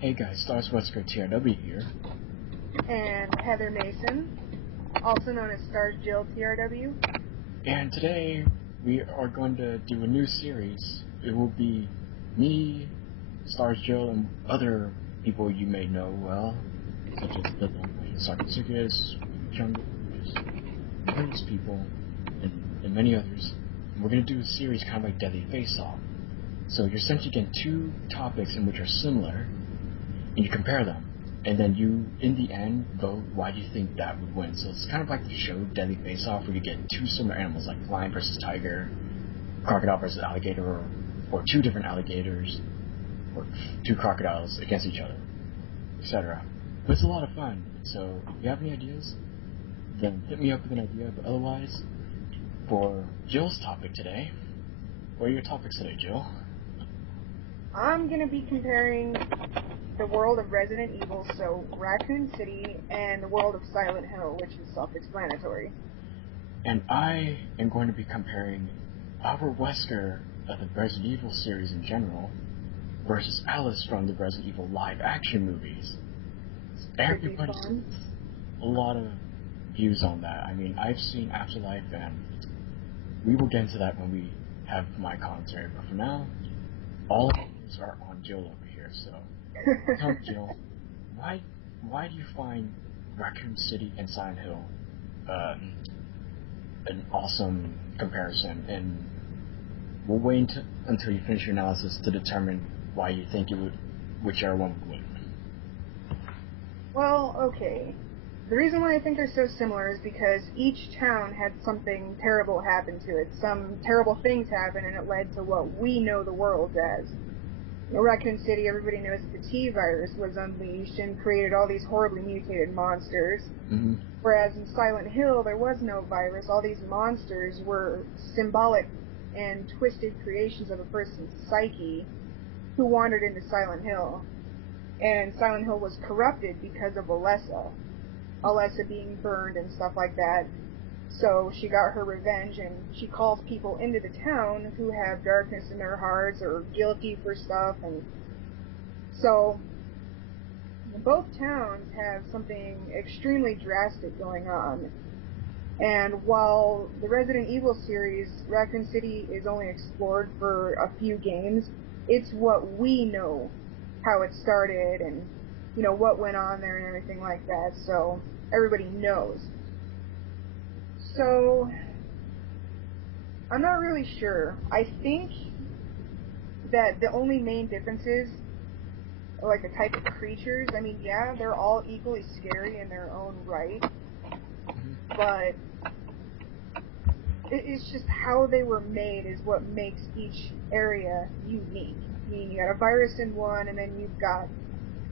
Hey guys, STARSJillTRW here. And Heather Mason, also known as STARSJillTRW. And today we are going to do a new series. It will be me, STARSJill, and other people you may know well, such as the Circus, Jungle, various people, and many others. And we're going to do a series kind of like Deadliest Face-Off. So you're essentially getting two topics in which are similar, and you compare them. And then you, in the end, vote why do you think that would win. So it's kind of like the show Deadliest Face-Off, where you get two similar animals, like lion versus tiger, crocodile versus alligator, or two different alligators, or two crocodiles against each other, etc. But it's a lot of fun. So if you have any ideas, then hit me up with an idea. But otherwise, for Jill's topic today, what are your topics today, Jill? I'm going to be comparing the world of Resident Evil, so Raccoon City, and the world of Silent Hill, which is self-explanatory. And I am going to be comparing our Wesker of the Resident Evil series in general versus Alice from the Resident Evil live-action movies. Everybody's a lot of views on that. I mean, I've seen Afterlife, and we will get into that when we have my commentary. But for now, all of these are on Jill over here. So, tell me, Jill, why do you find Raccoon City and Silent Hill an awesome comparison? And we'll wait until you finish your analysis to determine why you think whichever one would win. Well, okay. The reason why I think they're so similar is because each town had something terrible happen to it. Some terrible things happened, and it led to what we know the world as. In Raccoon City, everybody knows that the T-virus was unleashed and created all these horribly mutated monsters. Mm-hmm. Whereas in Silent Hill, there was no virus. All these monsters were symbolic and twisted creations of a person's psyche who wandered into Silent Hill. And Silent Hill was corrupted because of Alessa being burned and stuff like that. So she got her revenge, and she calls people into the town who have darkness in their hearts or guilty for stuff. And so both towns have something extremely drastic going on. And while the Resident Evil series, Raccoon City, is only explored for a few games, it's what we know, how it started, and you know what went on there and everything like that. So everybody knows. So I'm not really sure. I think that the only main differences are like the type of creatures. I mean, yeah, they're all equally scary in their own right, but it's just how they were made is what makes each area unique. I mean, you got a virus in one, and then you've got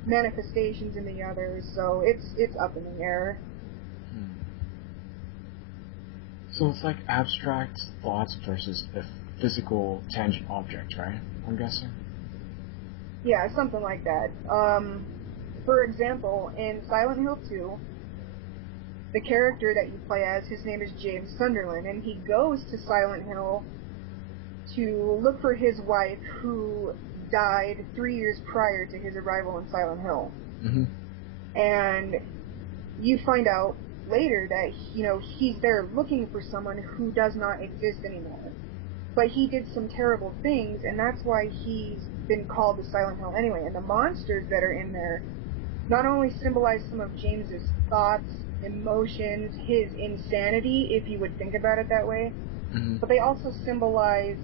manifestations in the others, so it's up in the air. So it's like abstract thoughts versus a physical tangent object, right? I'm guessing? Yeah, something like that. For example, in Silent Hill 2, the character that you play as, his name is James Sunderland, and he goes to Silent Hill to look for his wife, who died 3 years prior to his arrival in Silent Hill. Mm-hmm. And you find out later that, you know, he's there looking for someone who does not exist anymore. But he did some terrible things, and that's why he's been called to Silent Hill anyway. And the monsters that are in there not only symbolize some of James's thoughts, emotions, his insanity, if you would think about it that way, but they also symbolize,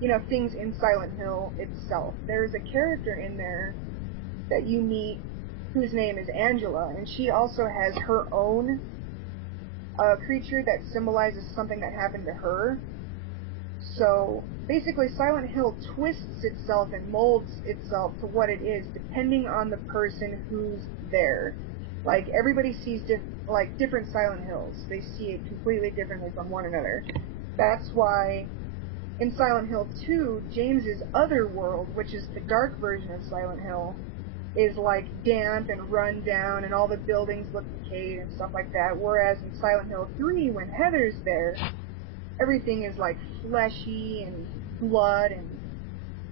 you know, things in Silent Hill itself. There's a character in there that you meet whose name is Angela, and she also has her own creature that symbolizes something that happened to her. So basically Silent Hill twists itself and molds itself to what it is depending on the person who's there. Like, everybody sees different Silent Hills. They see it completely differently from one another. That's why in Silent Hill 2, James's other world, which is the dark version of Silent Hill, is like damp and run down, and all the buildings look decayed and stuff like that. Whereas in Silent Hill 3, when Heather's there, everything is like fleshy and blood and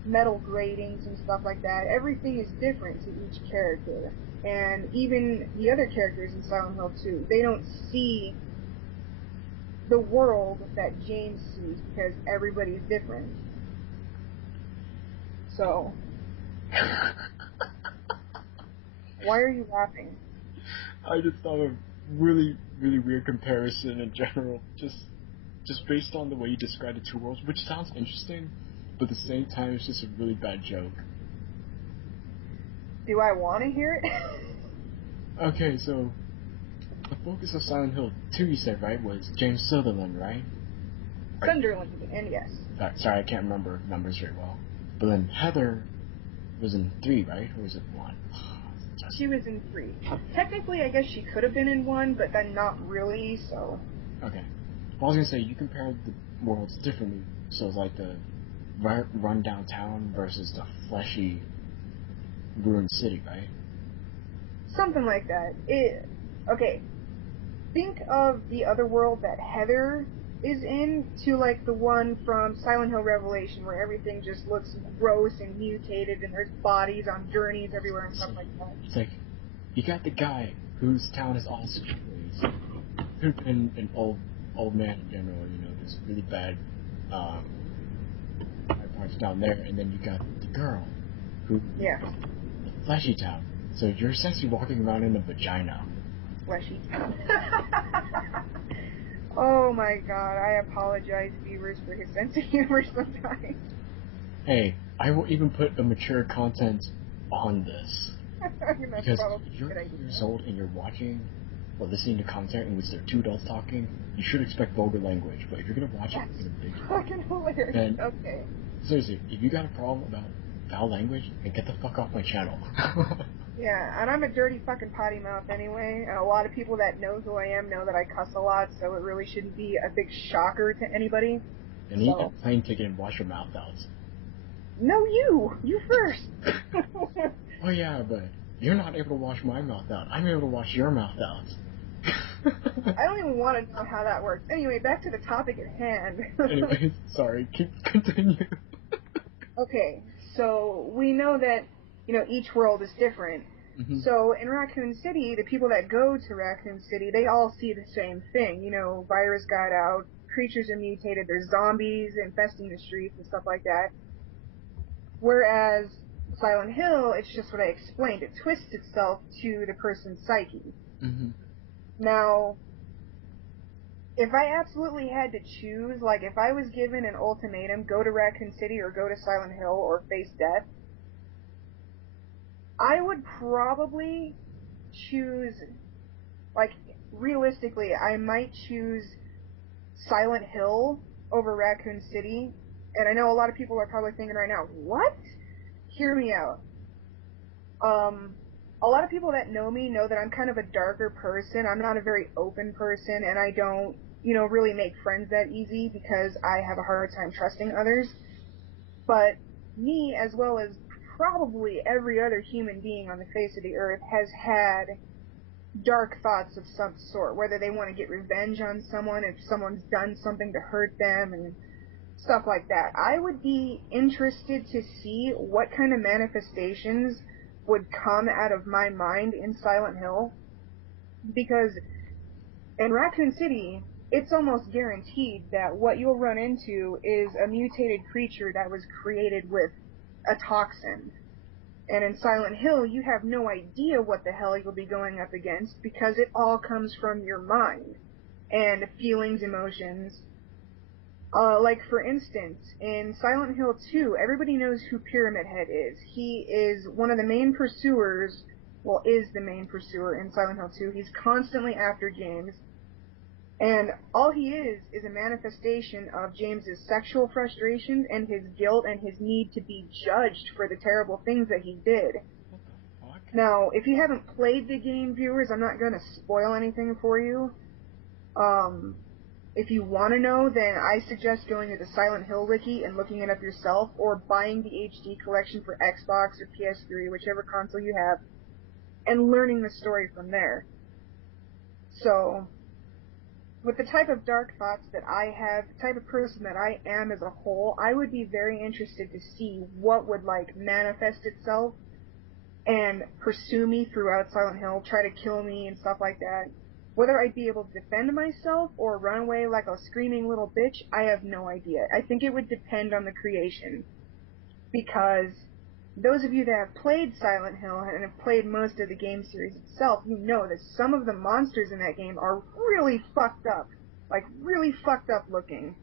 metal gratings and stuff like that. Everything is different to each character. And even the other characters in Silent Hill 2, they don't see the world that James sees because everybody's different. So, why are you laughing? I just thought of a really, really weird comparison in general, just based on the way you describe the two worlds, which sounds interesting, but at the same time, it's just a really bad joke. Do I want to hear it? Okay, so the focus of Silent Hill 2, you said, right, was James Sutherland, right? Sunderland, and yes. Sorry, I can't remember numbers very well. But then Heather was in 3, right? Or was it 1? She was in 3. Technically, I guess she could have been in 1, but then not really, so... Okay. I was going to say, you compared the worlds differently. So it's like the run-down town versus the fleshy, ruined city, right? Something like that. Okay. Think of the other world that Heather is in to like the one from Silent Hill Revelation where everything just looks gross and mutated and there's bodies on journeys everywhere and stuff like that. It's like, you got the guy whose town is all sideways. Could have been an old man in general, you know, just really bad parts down there, and then you got the girl who fleshy town. So you're essentially walking around in a vagina. Fleshy town. Oh my god, I apologize, viewers, for his sense of humor sometimes. Hey, I will even put the mature content on this. Because if you're 8 years old and you're watching or listening to content in which there are 2 adults talking, you should expect vulgar language. But if you're going to watch it in a big fucking hilarious. Then, okay. Seriously, if you got a problem about foul language, then get the fuck off my channel. Yeah, and I'm a dirty fucking potty mouth anyway, and a lot of people that know who I am know that I cuss a lot, so it really shouldn't be a big shocker to anybody. And you get a plane ticket and wash your mouth out. No, you first. Oh yeah, but you're not able to wash my mouth out. I'm able to wash your mouth out. I don't even want to know how that works. Anyway, back to the topic at hand. Anyway, sorry, continue. Okay, so we know that, you know, each world is different. Mm-hmm. So in Raccoon City, the people that go to Raccoon City, they all see the same thing. You know, virus got out, creatures are mutated, there's zombies infesting the streets and stuff like that. Whereas Silent Hill, it's just what I explained. It twists itself to the person's psyche. Mm-hmm. Now, if I absolutely had to choose, like if I was given an ultimatum, go to Raccoon City or go to Silent Hill or face death, I would probably choose, like, realistically, I might choose Silent Hill over Raccoon City. And I know a lot of people are probably thinking right now, what? Hear me out. A lot of people that know me know that I'm kind of a darker person. I'm not a very open person, and I don't, you know, really make friends that easy because I have a hard time trusting others. But me, as well as probably every other human being on the face of the earth, has had dark thoughts of some sort, whether they want to get revenge on someone, if someone's done something to hurt them, and stuff like that. I would be interested to see what kind of manifestations would come out of my mind in Silent Hill, because in Raccoon City, it's almost guaranteed that what you'll run into is a mutated creature that was created with a toxin. And in Silent Hill, you have no idea what the hell you'll be going up against because it all comes from your mind and feelings, emotions. Like, for instance, in Silent Hill 2, everybody knows who Pyramid Head is. He is one of the main pursuers, well, is the main pursuer in Silent Hill 2. He's constantly after James. And all he is a manifestation of James's sexual frustrations and his guilt and his need to be judged for the terrible things that he did. Now, if you haven't played the game, viewers, I'm not going to spoil anything for you. If you want to know, then I suggest going to the Silent Hill wiki and looking it up yourself, or buying the HD collection for Xbox or PS3, whichever console you have, and learning the story from there. So, with the type of dark thoughts that I have, the type of person that I am as a whole, I would be very interested to see what would, like, manifest itself and pursue me throughout Silent Hill, try to kill me and stuff like that. Whether I'd be able to defend myself or run away like a screaming little bitch, I have no idea. I think it would depend on the creation. Because those of you that have played Silent Hill and have played most of the game series itself, you know that some of the monsters in that game are really fucked up. Like, really fucked up looking.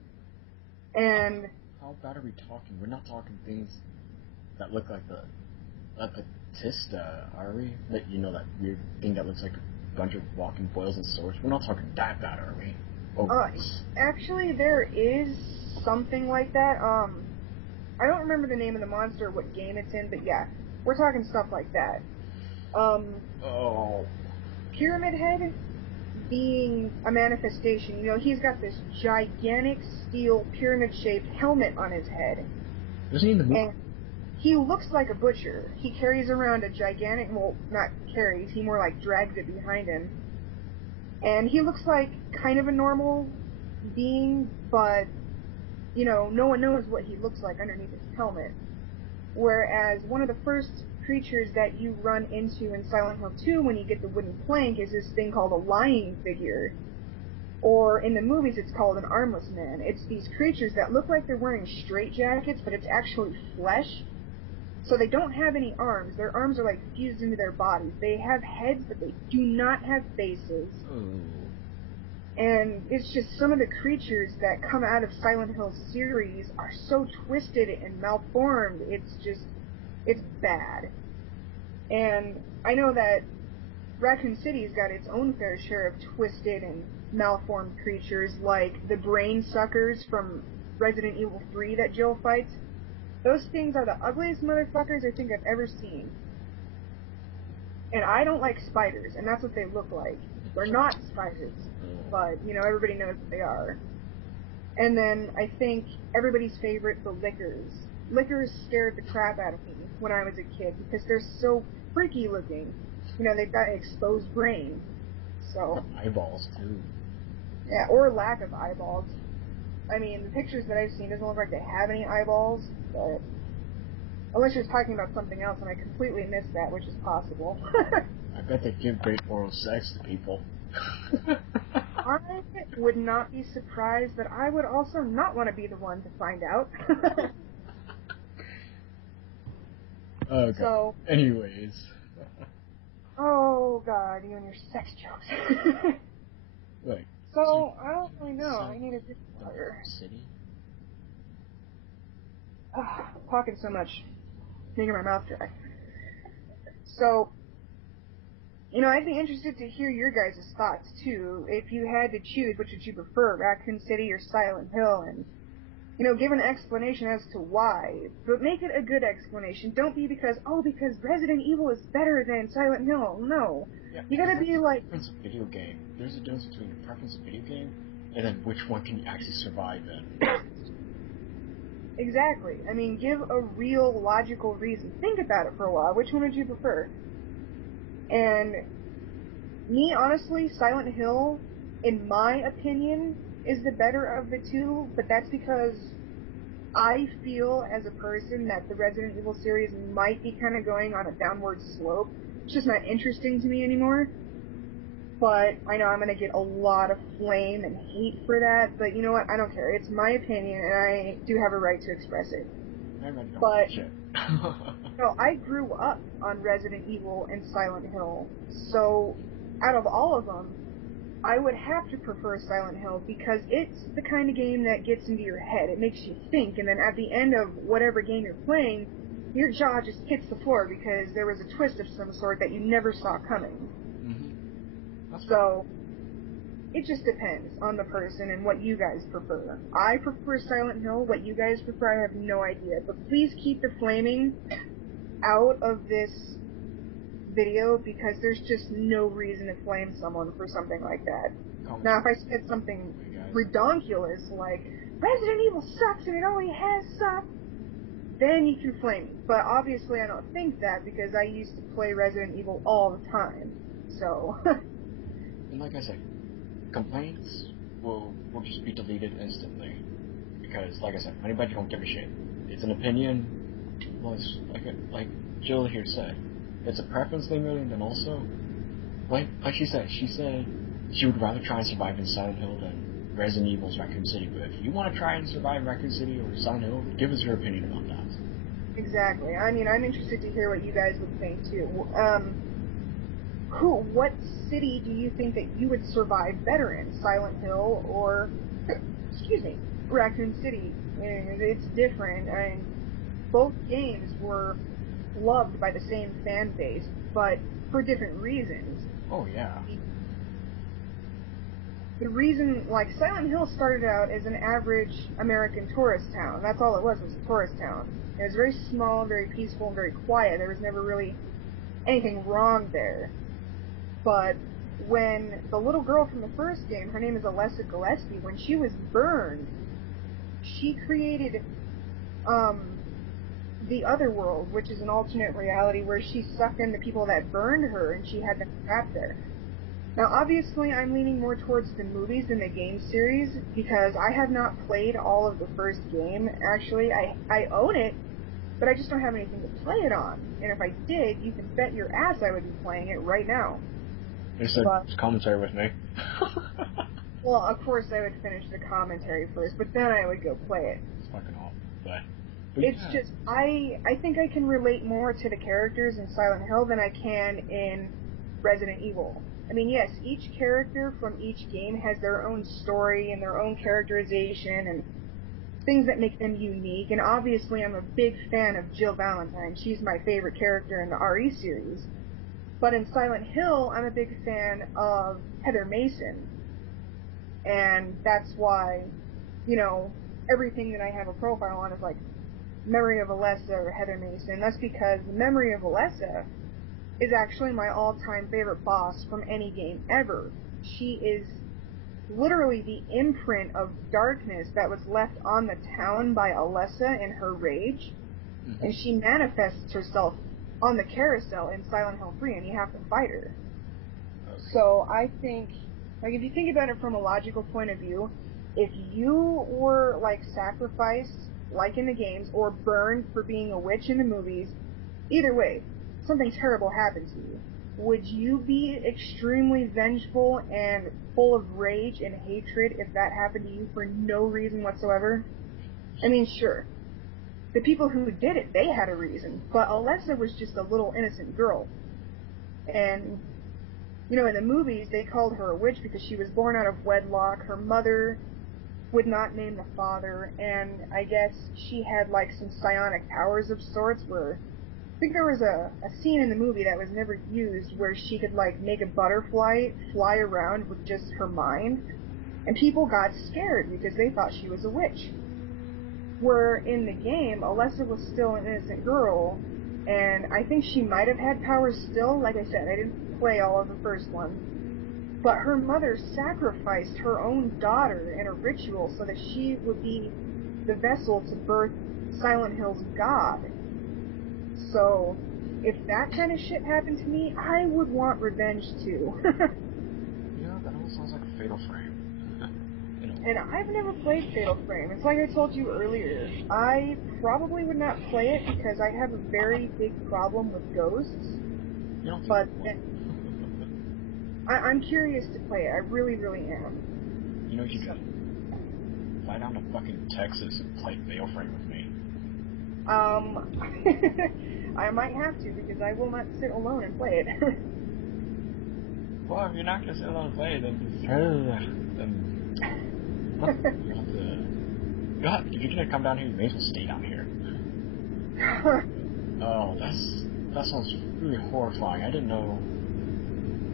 And... How bad are we talking? We're not talking things that look like the Tista, are we? That, you know, that weird thing that looks like a bunch of walking boils and swords? We're not talking that bad, are we? Oh, actually, there is something like that. I don't remember the name of the monster or what game it's in, but yeah, we're talking stuff like that. Pyramid Head being a manifestation, you know, he's got this gigantic steel pyramid-shaped helmet on his head. Isn't he in the movie? And he looks like a butcher. He carries around a gigantic, well, not carries, he more like drags it behind him. And he looks like kind of a normal being, but, you know, no one knows what he looks like underneath his helmet. Whereas one of the first creatures that you run into in Silent Hill 2 when you get the wooden plank is this thing called a lying figure. Or in the movies it's called an armless man. It's these creatures that look like they're wearing straitjackets, but it's actually flesh. So they don't have any arms. Their arms are like fused into their bodies. They have heads, but they do not have faces. Ooh. And it's just some of the creatures that come out of Silent Hill series are so twisted and malformed. It's bad. And I know that Raccoon City's got its own fair share of twisted and malformed creatures, like the brain suckers from Resident Evil 3 that Jill fights. Those things are the ugliest motherfuckers I think I've ever seen. And I don't like spiders, and that's what they look like. They're not spiders, but, you know, everybody knows what they are. And then I think everybody's favorite, the Lickers. Lickers scared the crap out of me when I was a kid, because they're so freaky looking. You know, they've got an exposed brain. So. Eyeballs, too. Yeah, or lack of eyeballs. I mean, the pictures that I've seen doesn't look like they have any eyeballs, but unless you're talking about something else and I completely missed that, which is possible. I bet they give great oral sex to people. I would not be surprised, but I would also not want to be the one to find out. Okay. So, anyways. Oh god, you and your sex jokes. Wait. So, I don't really know. I need a drink of water. City? Talking so much. Making my mouth dry. So, you know, I'd be interested to hear your guys' thoughts, too. If you had to choose, which would you prefer, Raccoon City or Silent Hill? And, you know, give an explanation as to why. But make it a good explanation. Don't be because Resident Evil is better than Silent Hill. No. Yeah, you gotta be like... Preference of video game. There's a difference between the preference of video game and then which one can you actually survive in. Exactly. I mean, give a real logical reason. Think about it for a while. Which one would you prefer? And me, honestly, Silent Hill, in my opinion, is the better of the two, but that's because I feel as a person that the Resident Evil series might be kind of going on a downward slope. It's just not interesting to me anymore. But I know I'm going to get a lot of flame and hate for that, but you know what? I don't care. It's my opinion, and I do have a right to express it. But, no, I grew up on Resident Evil and Silent Hill, so out of all of them, I would have to prefer Silent Hill because it's the kind of game that gets into your head. It makes you think, and then at the end of whatever game you're playing, your jaw just hits the floor because there was a twist of some sort that you never saw coming. So, it just depends on the person and what you guys prefer. I prefer Silent Hill. What you guys prefer, I have no idea. But please keep the flaming out of this video because there's just no reason to flame someone for something like that. Now, if I said something redonkulous like, Resident Evil sucks and it only has sucked, then you can flame me. But obviously I don't think that because I used to play Resident Evil all the time. So... And like I said, complaints, will just be deleted instantly. Because, like I said, anybody don't give a shit. It's an opinion. Well, it's like Jill here said, it's a preference thing really, and then also, like she said she would rather try and survive in Silent Hill than Resident Evil's Raccoon City. But if you want to try and survive in Raccoon City or Silent Hill, give us your opinion about that. Exactly. I mean, I'm interested to hear what you guys would think too. What city do you think that you would survive better in, Silent Hill or, excuse me, Raccoon City? It's different. I mean, both games were loved by the same fan base, but for different reasons. Oh yeah. The reason, like, Silent Hill started out as an average American tourist town. That's all it was a tourist town. It was very small, very peaceful, and very quiet. There was never really anything wrong there. But when the little girl from the first game, her name is Alessa Gillespie, when she was burned, she created the other world, which is an alternate reality where she sucked in the people that burned her and she had them trapped there. Now, obviously, I'm leaning more towards the movies than the game series because I have not played all of the first game. Actually, I own it, but I just don't have anything to play it on. And if I did, you can bet your ass I would be playing it right now. They said commentary with me. Well, of course I would finish the commentary first, but then I would go play it. It's fucking awful, but it's yeah. just, I think I can relate more to the characters in Silent Hill than I can in Resident Evil. I mean, yes, each character from each game has their own story and their own characterization and things that make them unique, and obviously I'm a big fan of Jill Valentine. She's my favorite character in the RE series. But in Silent Hill, I'm a big fan of Heather Mason. And that's why, you know, everything that I have a profile on is like Memory of Alessa or Heather Mason. That's because Memory of Alessa is actually my all-time favorite boss from any game ever. She is literally the imprint of darkness that was left on the town by Alessa in her rage. Mm-hmm. And she manifests herself on the carousel in Silent Hill 3, and you have to fight her. Okay. So I think, like, if you think about it from a logical point of view, if you were, like, sacrificed, like in the games, or burned for being a witch in the movies, either way, something terrible happened to you. Would you be extremely vengeful and full of rage and hatred if that happened to you for no reason whatsoever? I mean, sure. The people who did it, they had a reason. But Alessa was just a little innocent girl. And, you know, in the movies, they called her a witch because she was born out of wedlock. Her mother would not name the father. And I guess she had, like, some psionic powers of sorts where... I think there was a scene in the movie that was never used where she could, like, make a butterfly fly around with just her mind. And people got scared because they thought she was a witch. Where in the game, Alessa was still an innocent girl, and I think she might have had powers still. Like I said, I didn't play all of the first one. But her mother sacrificed her own daughter in a ritual so that she would be the vessel to birth Silent Hill's god. So, if that kind of shit happened to me, I would want revenge too. Yeah, that all sounds like a Fatal Frame. And I've never played Fatal Frame. It's like I told you earlier. I probably would not play it because I have a very big problem with ghosts. But I'm curious to play it. I really, really am. You know what you do? Fly down to fucking Texas and play Fatal Frame with me. I might have to because I will not sit alone and play it. Well, if you're not gonna sit alone and play it, then if you're gonna come down here, you may as well stay down here. Oh, that sounds really horrifying. I didn't know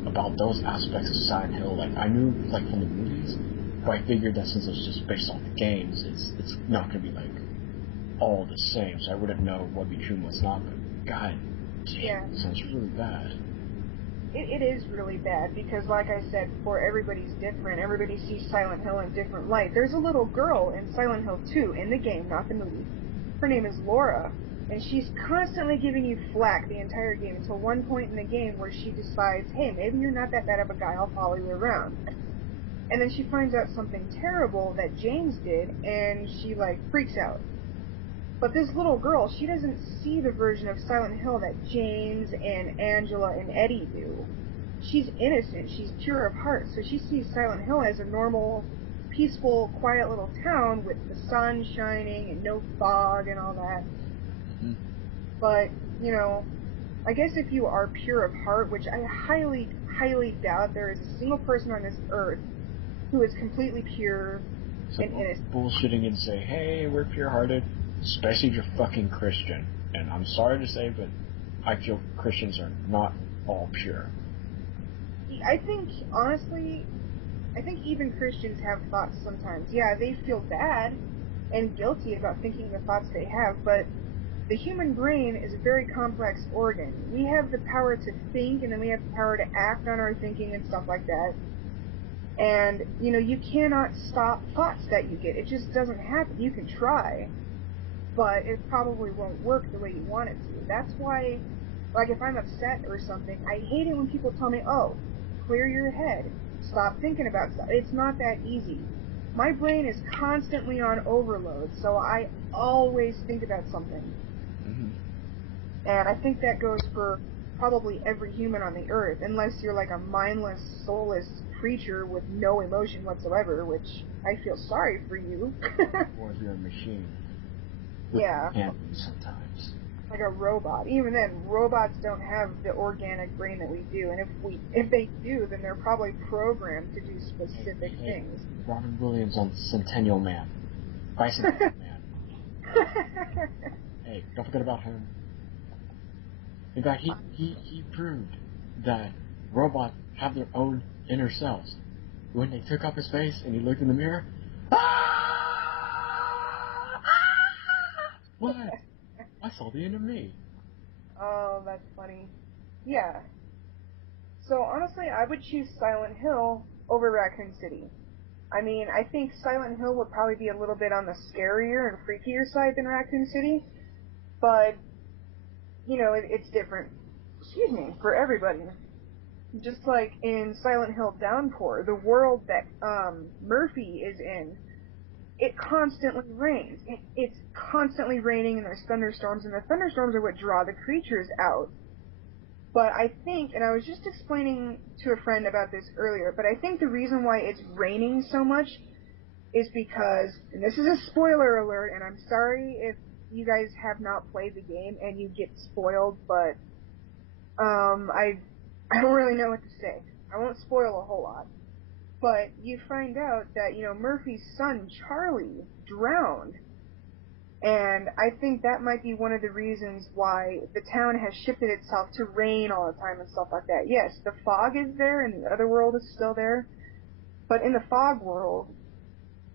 about those aspects of Silent Hill. Like, I knew, like, from the movies, but I figured that since it's just based off the games, it's not gonna be, like, all the same, so I wouldn't know what would be true and what's not, but god damn, yeah. It sounds really bad. It is really bad, because like I said before, everybody's different. Everybody sees Silent Hill in a different light. There's a little girl in Silent Hill 2, in the game, not the movie. Her name is Laura, and she's constantly giving you flack the entire game until one point in the game where she decides, hey, maybe you're not that bad of a guy, I'll follow you around. And then she finds out something terrible that James did, and she, like, freaks out. But this little girl, she doesn't see the version of Silent Hill that James and Angela and Eddie do. She's innocent, she's pure of heart, so she sees Silent Hill as a normal, peaceful, quiet little town with the sun shining and no fog and all that. Mm-hmm. But, you know, I guess if you are pure of heart, which I highly, highly doubt there is a single person on this earth who is completely pure and innocent. Bullshitting and say, hey, we're pure-hearted, especially if you're fucking Christian. And I'm sorry to say, but I feel Christians are not all pure. I think, honestly, even Christians have thoughts sometimes. Yeah, they feel bad and guilty about thinking the thoughts they have, but the human brain is a very complex organ. We have the power to think, and then we have the power to act on our thinking and stuff like that. And, you know, you cannot stop thoughts that you get. It just doesn't happen. You can try, but it probably won't work the way you want it to. That's why, like, if I'm upset or something, I hate it when people tell me, oh, clear your head. Stop thinking about stuff. It's not that easy. My brain is constantly on overload, so I always think about something. Mm-hmm. And I think that goes for probably every human on the earth, unless you're like a mindless, soulless creature with no emotion whatsoever, which I feel sorry for you. Or if you're a machine. Yeah. Sometimes. Like a robot. Even then, robots don't have the organic brain that we do, and if they do, then they're probably programmed to do specific things. Robin Williams on Centennial Man. Bicentennial Man. Hey, don't forget about him. In fact, he proved that robots have their own inner selves. When they took off his face and he looked in the mirror, what? I saw the inner me. Oh, that's funny. Yeah. So honestly, I would choose Silent Hill over Raccoon City. I mean, I think Silent Hill would probably be a little bit on the scarier and freakier side than Raccoon City, but, you know, it's different, for everybody. Just like in Silent Hill Downpour, the world that Murphy is in, it constantly rains. It's constantly raining, and there's thunderstorms, and the thunderstorms are what draw the creatures out. But I think, and I was just explaining to a friend about this earlier, but I think the reason why it's raining so much is because, and this is a spoiler alert, and I'm sorry if you guys have not played the game and you get spoiled, but I don't really know what to say. I won't spoil a whole lot. But you find out that, you know, Murphy's son, Charlie, drowned. And I think that might be one of the reasons why the town has shifted itself to rain all the time and stuff like that. Yes, the fog is there and the other world is still there. But in the fog world,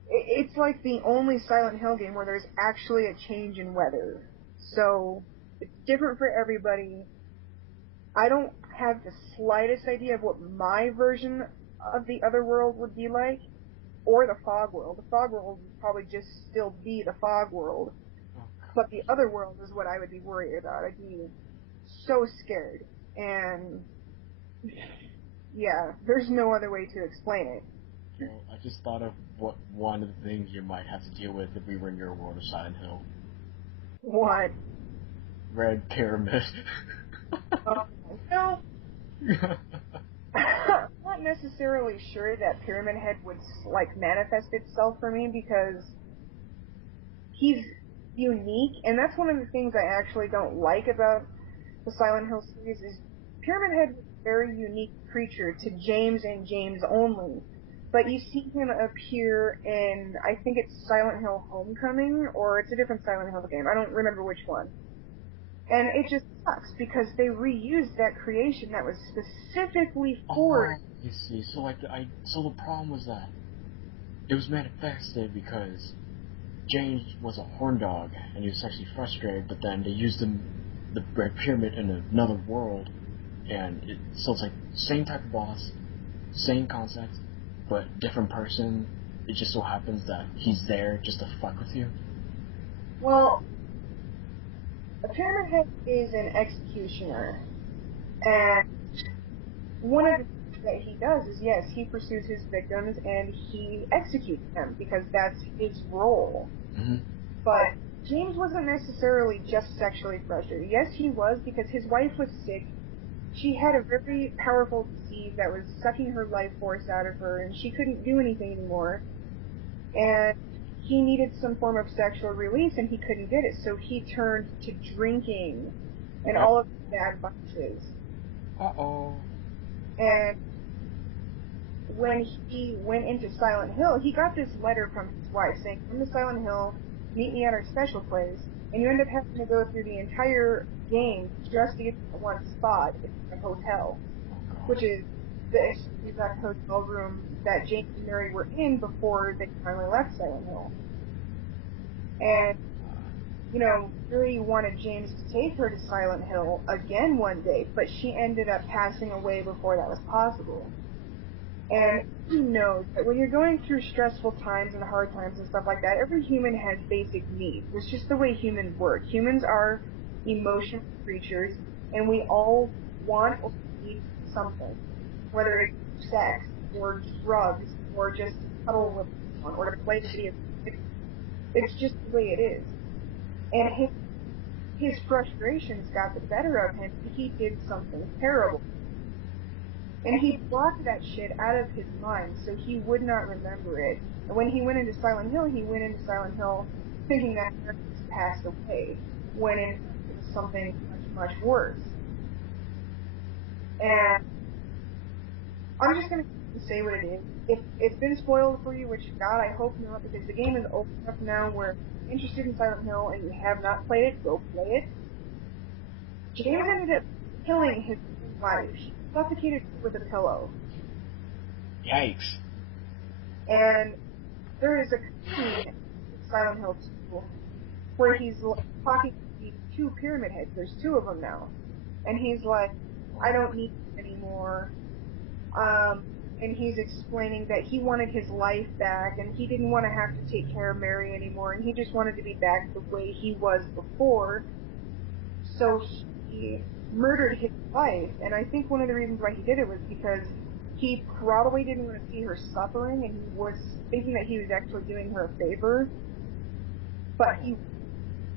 it's like the only Silent Hill game where there's actually a change in weather. So, it's different for everybody. I don't have the slightest idea of what my version of the other world would be like, or the fog world. The fog world would probably just still be the fog world. But the other world is what I would be worried about. I'd be so scared. And, yeah, there's no other way to explain it. Well, I just thought of what one of the things you might have to deal with if we were in your world of Silent Hill. What? Red Pyramid. No. I'm not necessarily sure that Pyramid Head would, like, manifest itself for me, because he's unique, and that's one of the things I actually don't like about the Silent Hill series, is Pyramid Head was a very unique creature to James and James only. But you see him appear in, I think it's Silent Hill Homecoming, or it's a different Silent Hill game. I don't remember which one. And it just sucks, because they reused that creation that was specifically for... Oh, you see. So the problem was that it was manifested because James was a horn dog, and he was sexually frustrated, but then they used the Red Pyramid in another world, and so it's like same type of boss, same concept, but different person. It just so happens that he's there just to fuck with you. Well, a Pyramid Head is an executioner, and one of the that he does is, yes, he pursues his victims and he executes them because that's his role. Mm-hmm. But James wasn't necessarily just sexually frustrated. Yes, he was, because his wife was sick. She had a very powerful disease that was sucking her life force out of her, and she couldn't do anything anymore. And he needed some form of sexual release, and he couldn't get it, so he turned to drinking and all of the bad vices. Uh-oh. And when he went into Silent Hill, he got this letter from his wife saying, "Come to Silent Hill, meet me at our special place," and you end up having to go through the entire game just to get to one spot in a hotel, which is the exact hotel room that James and Mary were in before they finally left Silent Hill. And, you know, Mary wanted James to take her to Silent Hill again one day, but she ended up passing away before that was possible. And he knows that when you're going through stressful times and hard times and stuff like that, every human has basic needs. It's just the way humans work. Humans are emotional creatures, and we all want or need something. Whether it's sex, or drugs, or just cuddle with someone, or to play video games. It's just the way it is. And his frustrations got the better of him, and he did something terrible. And he blocked that shit out of his mind, so he would not remember it. And when he went into Silent Hill thinking that he had passed away, when it was something much, much worse. And I'm just going to say what it is. If it's been spoiled for you, which, God, I hope not, because the game is open enough now where if you're interested in Silent Hill and you have not played it, go play it. James ended up killing his wife. She suffocated her with a pillow. Yikes. And there is a scene in Silent Hill 2 where he's talking to these two pyramid heads. There's two of them now. And he's like, "I don't need them anymore." And he's explaining that he wanted his life back, and he didn't want to have to take care of Mary anymore, and he just wanted to be back the way he was before. So he murdered his wife, and I think one of the reasons why he did it was because he probably didn't want to see her suffering, and he was thinking that he was actually doing her a favor.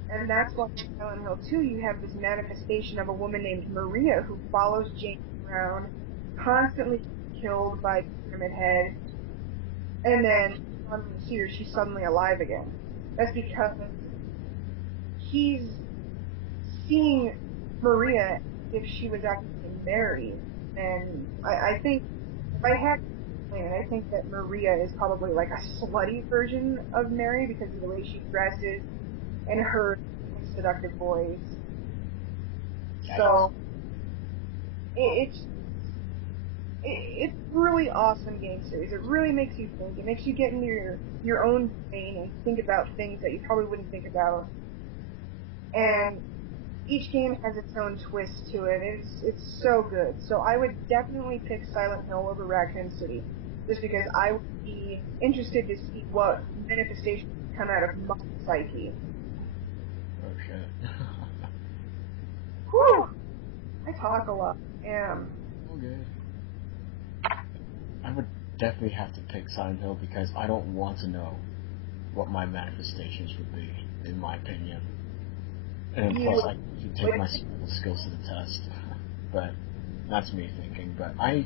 And that's why in Silent Hill 2 you have this manifestation of a woman named Maria who follows James around, constantly killed by Pyramid Head, and then when you see her, she's suddenly alive again. That's because he's seeing Maria if she was actually Mary, and I think, if I had to explain it, I think that Maria is probably like a slutty version of Mary because of the way she dresses and her seductive voice. So, it's a really awesome game series. It really makes you think. It makes you get into your own brain and think about things that you probably wouldn't think about. And each game has its own twist to it. It's so good. So I would definitely pick Silent Hill over Raccoon City, just because I would be interested to see what manifestations come out of my psyche. Oh shit. Whew! I talk a lot. Okay. I would definitely have to pick Silent Hill because I don't want to know what my manifestations would be, in my opinion. And plus, I should take my survival skills to the test. But that's me thinking. But I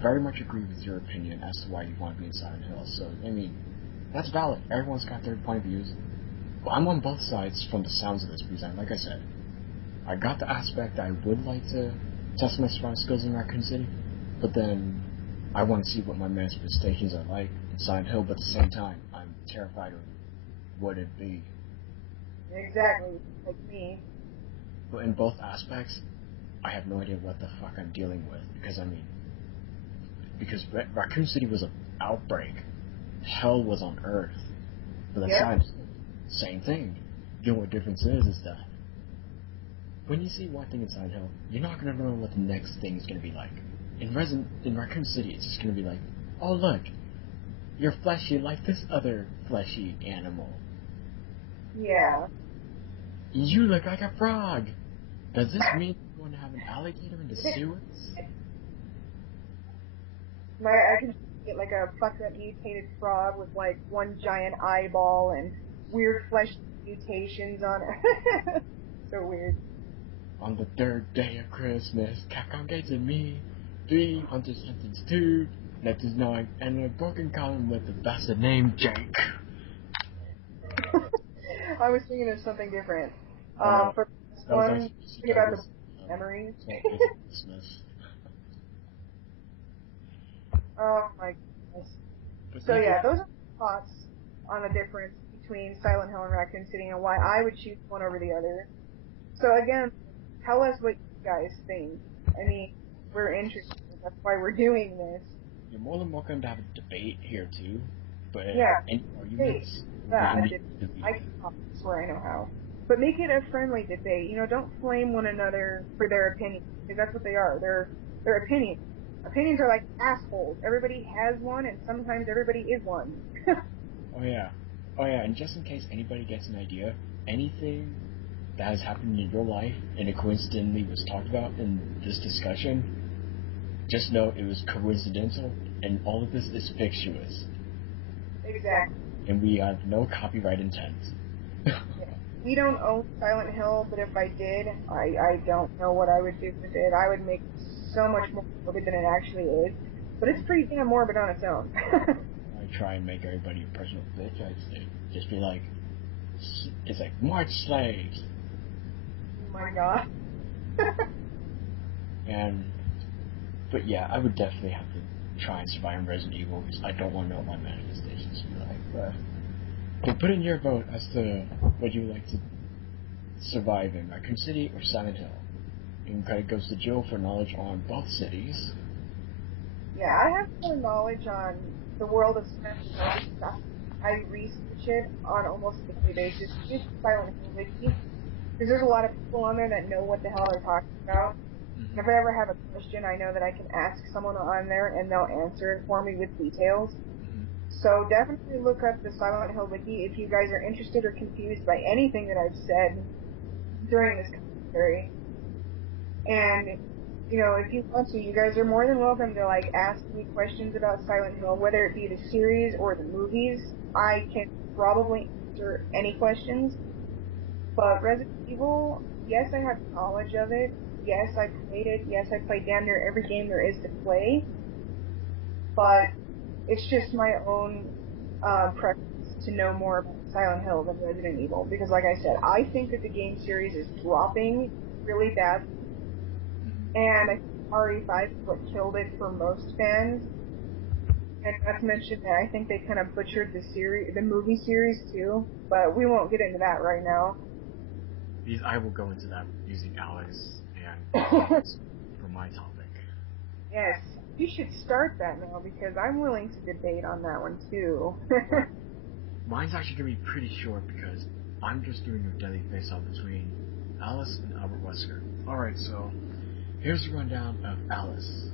very much agree with your opinion as to why you want to be in Silent Hill. So, I mean, that's valid. Everyone's got their point of views. Well, I'm on both sides from the sounds of this because, like I said, I got the aspect I would like to test my survival skills in Raccoon City, but then I want to see what my manifestations are like in Silent Hill, but at the same time, I'm terrified of what it'd be. Exactly, like me. But in both aspects, I have no idea what the fuck I'm dealing with, because Raccoon City was an outbreak. Hell was on Earth. But the Silent Hill, same thing. The only difference is that when you see one thing in Silent Hill, you're not going to know what the next thing is going to be like. In Raccoon City, it's just going to be like, oh look, you're fleshy like this other fleshy animal. Yeah. You look like a frog. Does this mean we're going to have an alligator in the sewers? I can get like a fucked up mutated frog with like one giant eyeball and weird flesh mutations on it. So weird. On the third day of Christmas, Capcom gave to me 3 Hunter Sentence 2, Nexus 9, and a broken column with a bastard named Jake. I was thinking of something different. For this That was one, actually think about the memories. So it's Christmas. Oh my goodness. But So yeah, those are thoughts on the difference between Silent Hill and Raccoon City and why I would choose one over the other. So again, tell us what you guys think. I mean, we're interested. That's why we're doing this. You're more than welcome to have a debate here too. But Yeah, any arguments, I can swear I know how. But make it a friendly debate. You know, don't flame one another for their opinions, because that's what they are. They're opinions. Opinions are like assholes. Everybody has one, and sometimes everybody is one. Oh yeah, and just in case anybody gets an idea, anything that has happened in your life and it coincidentally was talked about in this discussion, just know it was coincidental, and all of this is fictitious. Exactly. And we have no copyright intent. Yeah. We don't own Silent Hill, but if I did, I don't know what I would do with it. I would make so much more morbid than it actually is. But it's pretty damn morbid on its own. I try and make everybody a personal bitch. I'd say, just be like, it's like, March slaves. Oh my god. But yeah, I would definitely have to try and survive in Resident Evil because I don't want to know what my manifestations feel like. But put in your vote as to what you would like to survive in, Raccoon City or Silent Hill. And kind of goes to Jill for knowledge on both cities. Yeah, I have more knowledge on the world of Silent Hill stuff. I research it on almost a daily basis. Use Silent Hill Wiki, because there's a lot of people on there that know what the hell they're talking about. Mm-hmm. And if I ever have a question, I know that I can ask someone on there and they'll answer it for me with details. Mm-hmm. So definitely look up the Silent Hill Wiki if you guys are interested or confused by anything that I've said during this commentary. And, you know, if you want to, you guys are more than welcome to, like, ask me questions about Silent Hill, whether it be the series or the movies. I can probably answer any questions. But Resident Evil, yes, I have knowledge of it. Yes, I played it. Yes, I played damn near every game there is to play. But it's just my own preference to know more about Silent Hill than Resident Evil. Because, like I said, I think that the game series is dropping really bad. And I think RE5 is what killed it for most fans. And not to mention that I think they kind of butchered the movie series too. But we won't get into that right now. I will go into that using Alex and for my topic. Yes, you should start that now because I'm willing to debate on that one too. Mine's actually going to be pretty short because I'm just doing a Deadliest Face-Off between Alice and Albert Wesker. Alright, so here's the rundown of Alice.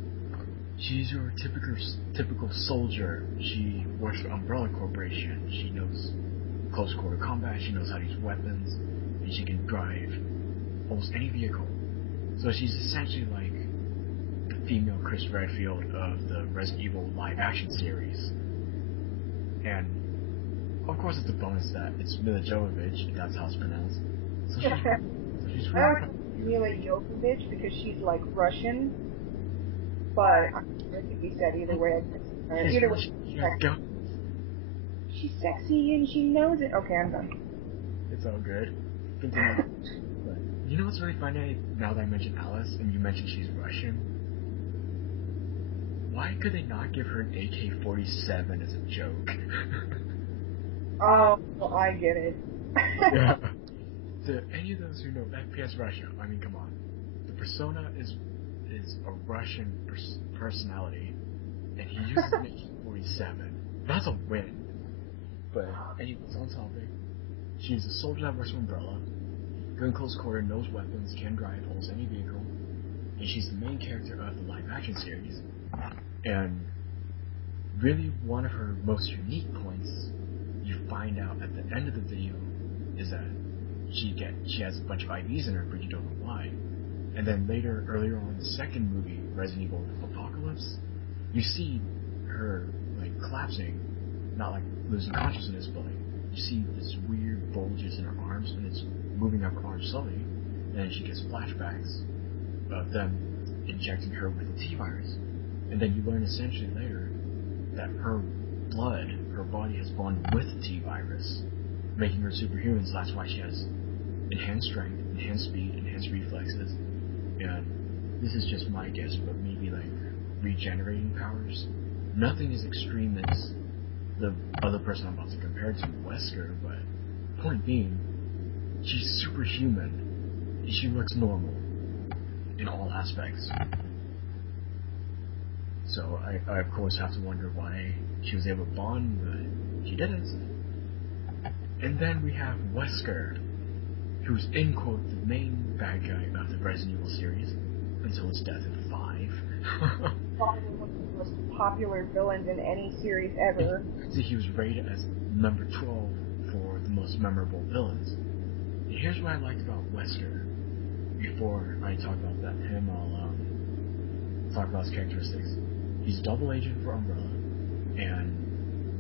She's your typical soldier. She works for Umbrella Corporation. She knows close quarter combat, she knows how to use weapons, and she can drive almost any vehicle. So she's essentially like the female Chris Redfield of the Resident Evil live action series. And of course it's a bonus that it's Mila Jovovich, if that's how it's pronounced. So she's really I would Mila Jovovich because she's like Russian, but it could be said either way. Either way, she's sexy and she knows it. Okay, I'm done. It's all good. Continue. But you know what's really funny now that I mentioned Alice and you mentioned she's Russian? Why could they not give her an AK-47 as a joke? Oh, well, I get it. Yeah. To any of those who know FPS Russia, I mean, come on. The persona is a Russian personality, and he uses an AK-47. That's a win. But anyways, on topic. She's a soldier that works for Umbrella. Good in close quarter, knows weapons, can drive, holds any vehicle, and she's the main character of the live action series. And really one of her most unique points you find out at the end of the video is that she has a bunch of IVs in her, but you don't know why. And then earlier on in the second movie, Resident Evil Apocalypse, you see her, like, collapsing, not, like, losing consciousness, but, like, you see this weird bulges in her arms, and it's moving up her arms slowly, and then she gets flashbacks of them injecting her with the T-virus. And then you learn essentially later that her blood, her body has bonded with the T-virus, making her superhuman, so that's why she has enhanced strength, enhanced speed, enhanced reflexes, and this is just my guess, but maybe, like, regenerating powers. Nothing as extreme as the other person I'm about to compare to, Wesker, but point being, she's superhuman. She looks normal in all aspects. So I of course have to wonder why she was able to bond, but she didn't. And then we have Wesker, who's in quote the main bad guy of the Resident Evil series until his death in 5. Probably one of the most popular villains in any series ever. See, he was rated as number 12 for the most memorable villains. And here's what I liked about Wesker. Before I talk about him, I'll talk about his characteristics. He's a double agent for Umbrella,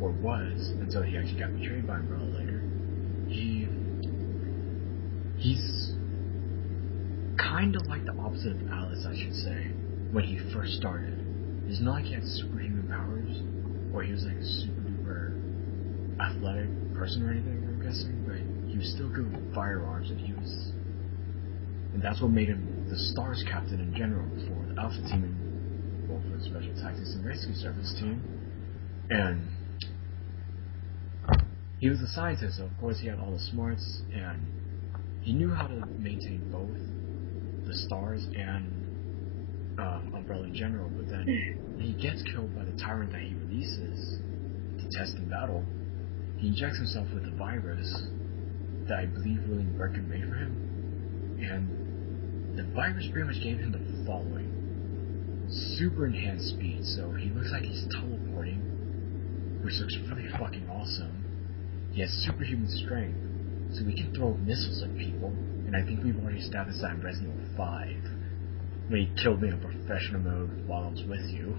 or was, until he actually got betrayed by Umbrella later. He's kind of like the opposite of Alice, I should say, when he first started. It's not like he had superhuman powers, or he was like a super duper athletic person or anything, I'm guessing, but he was still good with firearms, and that's what made him the STARS captain in general for the Alpha team and for the Special Tactics and Rescue Service team. And he was a scientist, so of course he had all the smarts, and he knew how to maintain both the STARS and Umbrella in general, but then he gets killed by the tyrant that he releases to test in battle. He injects himself with a virus that I believe William Wesker made for him, and the virus pretty much gave him the following: super enhanced speed, so he looks like he's teleporting, which looks really fucking awesome. He has superhuman strength, so he can throw missiles at people, and I think we've already established that in Resident Evil 5, when he killed me in professional mode while I was with you.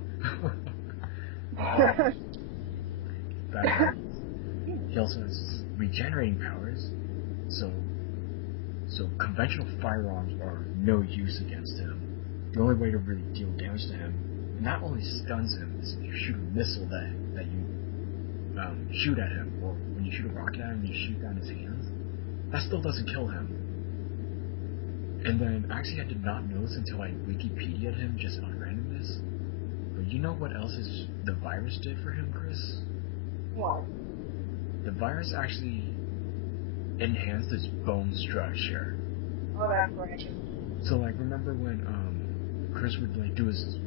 He also has regenerating powers, so conventional firearms are no use against him. The only way to really deal damage to him, and not only stuns him, is if you shoot a missile that you shoot at him, or when you shoot a rocket at him and you shoot down his hands, that still doesn't kill him. And then, actually I did not know this until I Wikipedia'd him just on randomness, but you know what else the virus did for him, Chris? What? The virus actually enhanced his bone structure. Oh, that's right. So, like, remember when Chris would like do his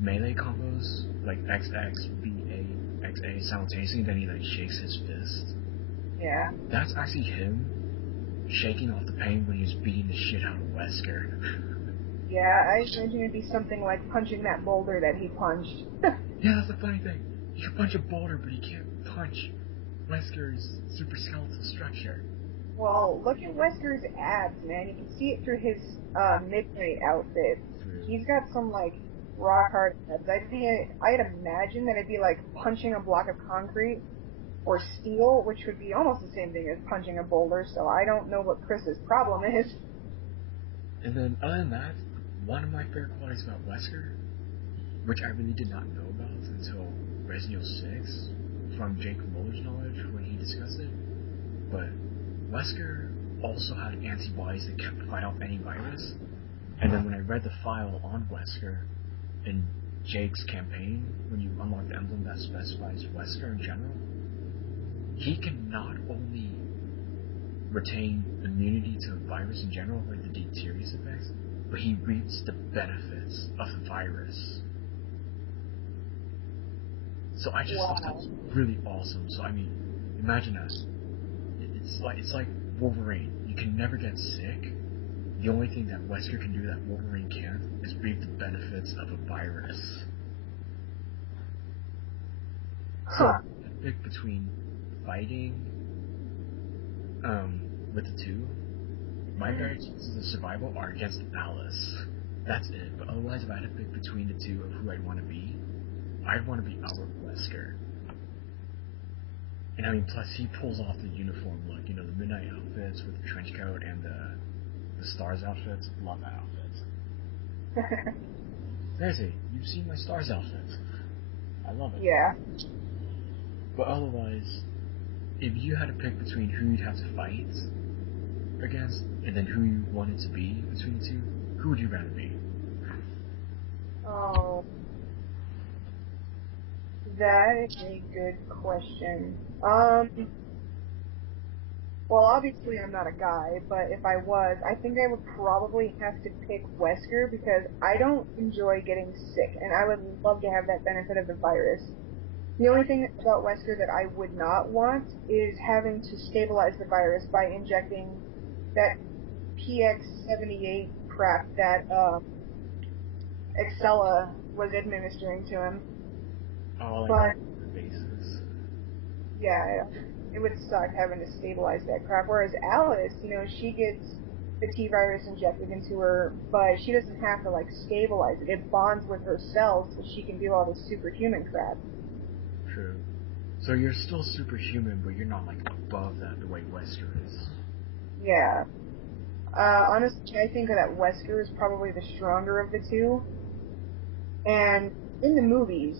melee combos, like XX, BA, XA simultaneously, and then he like shakes his fist? Yeah. That's actually him shaking off the pain when he was beating the shit out of Wesker. Yeah, I imagine it'd be something like punching that boulder that he punched. Yeah, that's the funny thing. He can punch a boulder, but he can't punch Wesker's super skeletal structure. Well, look at Wesker's abs, man. You can see it through his midnight outfit. True. He's got some, like, rock-hard abs. I'd imagine that it'd be like punching a block of concrete or steel, which would be almost the same thing as punching a boulder, so I don't know what Chris's problem is. And then, other than that, one of my favorite qualities about Wesker, which I really did not know about until Resident Evil 6, from Jake Muller's knowledge when he discussed it, but Wesker also had antibodies that kept fight off any virus. And then when I read the file on Wesker in Jake's campaign, when you unlock the emblem that specifies Wesker in general, he can not only retain immunity to the virus in general, or the deleterious effects, but he reaps the benefits of the virus. So I just thought that was really awesome. So I mean, imagine that. It's like Wolverine. You can never get sick. The only thing that Wesker can do that Wolverine can't is reap the benefits of a virus. So I pick between fighting with the two. My better chances of survival are against Alice. That's it. But otherwise, if I had to pick between the two of who I'd want to be, I'd want to be our Wesker. And I mean, plus he pulls off the uniform look, you know, the midnight outfits with the trench coat and the stars outfits. Love that outfit. Seriously, you've seen my stars outfits. I love it. Yeah. But otherwise, if you had to pick between who you'd have to fight against, and then who you wanted to be between the two, who would you rather be? Oh, that is a good question. Well, obviously I'm not a guy, but if I was, I think I would probably have to pick Wesker because I don't enjoy getting sick, and I would love to have that benefit of the virus. The only thing about Wesker that I would not want is having to stabilize the virus by injecting that PX78 crap that Excella was administering to him. Oh, But bases. yeah, it would suck having to stabilize that crap. Whereas Alice, you know, she gets the T-virus injected into her, but she doesn't have to, like, stabilize it. It bonds with her cells so she can do all this superhuman crap. True. So you're still superhuman, but you're not, like, above that the way Wesker is. Yeah. Honestly, I think that Wesker is probably the stronger of the two. And in the movies,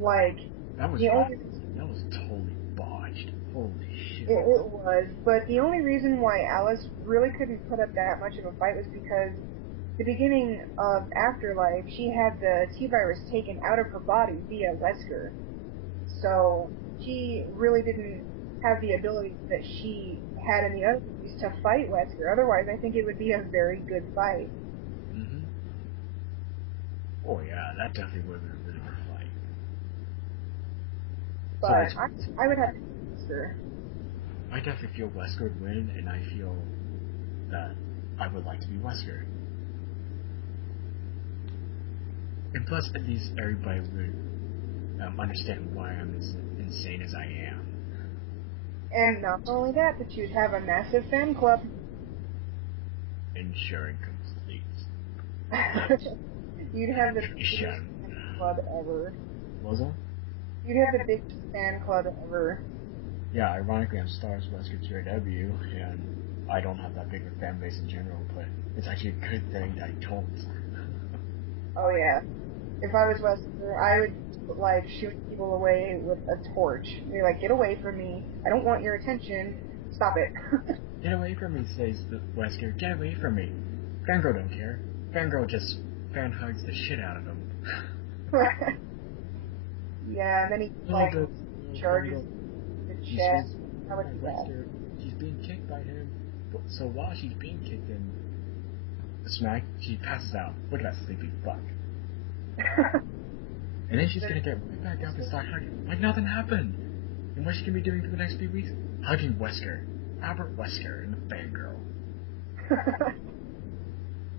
like, That was totally botched. Holy shit. It was, but the only reason why Alice really couldn't put up that much of a fight was because the beginning of Afterlife, she had the T-virus taken out of her body via Wesker. So she really didn't have the ability that she had in the other movies to fight Wesker. Otherwise, I think it would be a very good fight. Mm-hmm. Oh yeah, that definitely would have been a really good fight. But I would have to pick Wesker. I definitely feel Wesker would win, and I feel that I would like to be Wesker. And plus, at least everybody would understand why I'm as insane as I am. And not only that, but you'd have a massive fan club. Ensuring complete. You'd have the biggest fan club ever. What was that? You'd have the biggest fan club ever. Yeah, ironically, I'm STARSJillTRW, and I don't have that big of a fan base in general, but it's actually a good thing that I don't. Oh yeah. If I was Wesker, I would, like, shoot people away with a torch. Be like, get away from me. I don't want your attention. Stop it. Get away from me, says the Wesker. Get away from me. Fangirl don't care. Fangirl just fan hugs the shit out of him. Yeah, and then he, like, charges the chest. I would do that. Wesker, she's being kicked by him. So while she's being kicked in the smack, she passes out. Look at that sleepy fuck. And then she's gonna get right back up and start hugging. Like nothing happened. And what's she gonna be doing for the next few weeks? Hugging Wesker. Albert Wesker and the fangirl.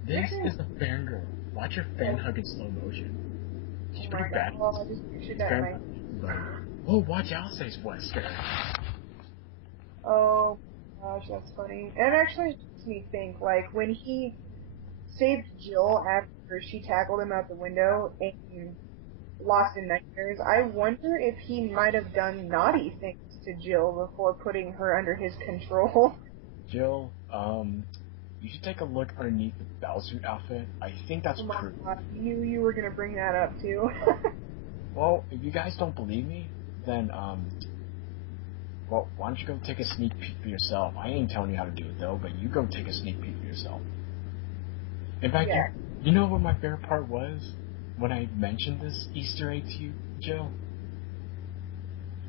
This is the fangirl. Watch her fan hug in slow motion. She's pretty bad. Oh, I just pictured that in my... Oh, watch out, says Wesker. Oh, gosh, that's funny. And it actually makes me think, like, when he saved Jill after she tackled him out the window and Lost in Nightmares, I wonder if he might have done naughty things to Jill before putting her under his control. Jill, you should take a look underneath the Battlesuit outfit. I think that's proof. God, I knew you were gonna bring that up too. Well, if you guys don't believe me, then well, why don't you go take a sneak peek for yourself? I ain't telling you how to do it though, but you go take a sneak peek for yourself. In fact, yeah. you know what my favorite part was? When I mentioned this Easter egg to you, Jill?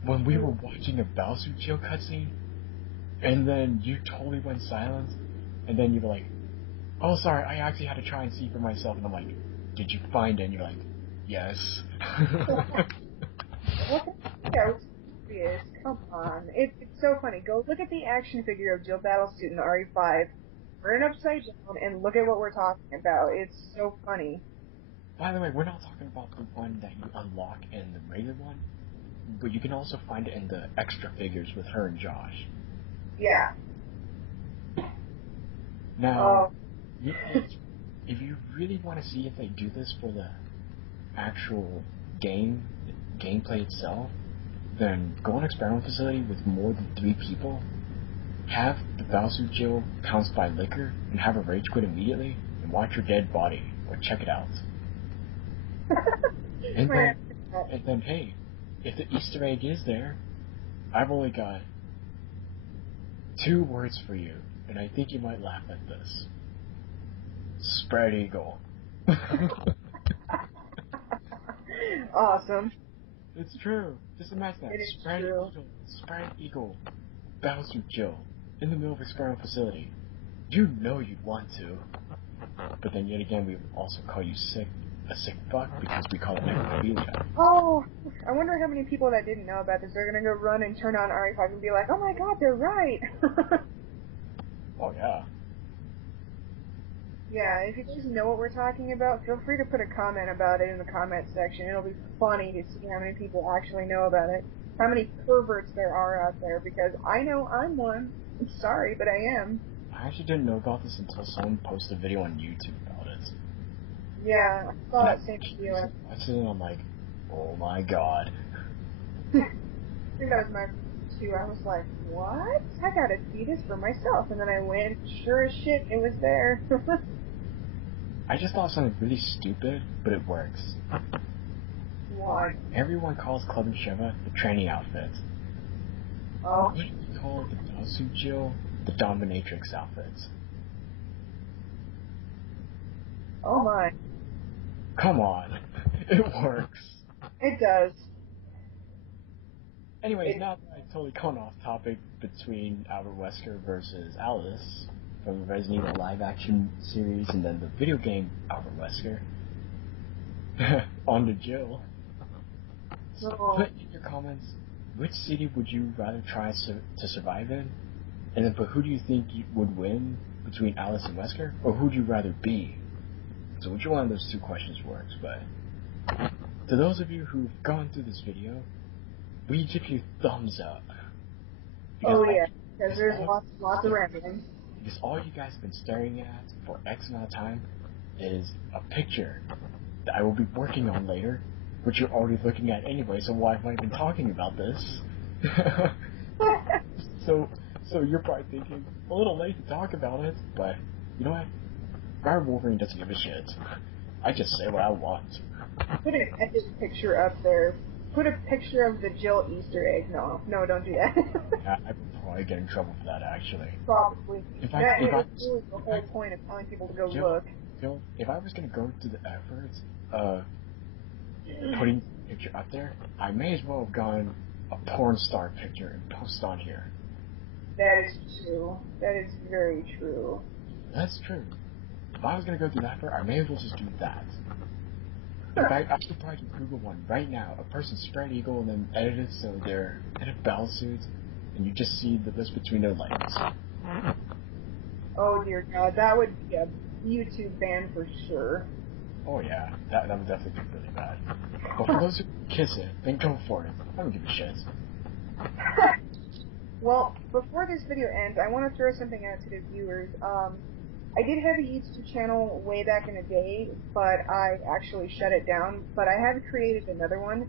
When we were watching a Battlesuit Jill cutscene, and then you totally went silent, and then you were like, oh, sorry, I actually had to try and see for myself, and I'm like, did you find it? And you're like, yes. Yeah, it was serious. Come on. It's so funny. Go look at the action figure of Jill Battlesuit in the RE5. Turn it upside down and look at what we're talking about. It's so funny. By the way, we're not talking about the one that you unlock in the regular one, but you can also find it in the extra figures with her and Josh. Yeah. Now, if you really want to see if they do this for the actual gameplay itself, then go on an experiment facility with more than 3 people, have the Battlesuit Jill pounced by liquor, and have her rage quit immediately, and watch her dead body, or check it out. and then, hey, if the Easter egg is there, I've only got 2 words for you, and I think you might laugh at this. Spread eagle. Awesome. It's true. Just imagine that. Spread eagle. Battlesuit Jill. In the middle of experiment facility. You know you'd want to. But then yet again, we would also call you a sick fuck because we call it necrophilia. Oh, I wonder how many people that didn't know about this are gonna go run and turn on RE5 and be like, oh my god, they're right. Oh yeah. Yeah, if you guys know what we're talking about, feel free to put a comment about it in the comment section. It'll be funny to see how many people actually know about it. How many perverts there are out there, because I know I'm one. I'm sorry, but I am. I actually didn't know about this until someone posted a video on YouTube about it. Yeah, I saw that same video. I sit and I'm like, oh my god. I think that was my too. I was like, what? I gotta see this for myself. And then I went, sure as shit, it was there. I just thought of something really stupid, but it works. Why? Everyone calls Club and Shiva the tranny outfit. Oh. What do you call the Battlesuit Jill the dominatrix outfit? Oh my. Come on. It works. It does. Anyways, now that I've totally gone off topic between Albert Wesker versus Alice from the Resident Evil live action series and then the video game Albert Wesker on to Jill. So put in your comments which city would you rather try to survive in, and then put who do you think would win between Alice and Wesker, or who would you rather be? So which one of those 2 questions works, but to those of you who've gone through this video, we give you thumbs up. Because because there's lots of rambling. Because all you guys have been staring at for X amount of time is a picture that I will be working on later, which you're already looking at anyway, so why am I even talking about this? So you're probably thinking, a little late to talk about it, but you know what? Our Wolverine doesn't give a shit. I just say what I want. Put an epic picture up there. Put a picture of the Jill Easter egg. No, don't do that. Yeah, I would probably get in trouble for that, actually. Probably. That is really the whole point of telling people to go look. Jill, if I was going to go through the effort of putting the picture up there, I may as well have gone a porn star picture and post on here. That is true. That is very true. That's true. If I was going to go through that effort, I may as well just do that. In fact, I could probably Google one right now. A person spread eagle and then edit it so they're in a battlesuit, and you just see the list between their legs. Oh dear God, that would be a YouTube ban for sure. Oh yeah, that would definitely be really bad. But for those who kiss it, then go for it. I don't give a shit. Well, before this video ends, I want to throw something out to the viewers. I did have a YouTube channel way back in the day, but I actually shut it down. But I have created another one.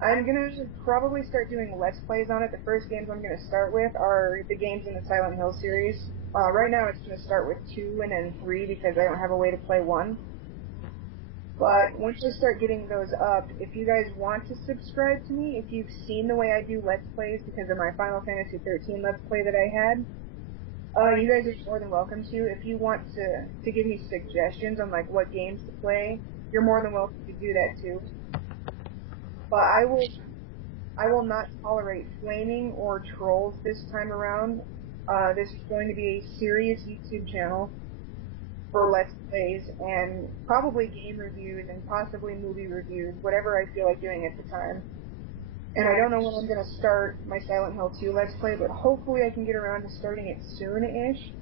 I'm going to probably start doing Let's Plays on it. The first games I'm going to start with are the games in the Silent Hill series. Right now it's going to start with 2 and then 3 because I don't have a way to play 1. But once I start getting those up, if you guys want to subscribe to me, if you've seen the way I do Let's Plays because of my Final Fantasy 13 Let's Play that I had, you guys are more than welcome to. If you want to give me suggestions on like what games to play, you're more than welcome to do that too. But I will not tolerate flaming or trolls this time around. This is going to be a serious YouTube channel for Let's Plays and probably game reviews and possibly movie reviews, whatever I feel like doing at the time. And I don't know when I'm going to start my Silent Hill 2 Let's Play, but hopefully I can get around to starting it soon-ish.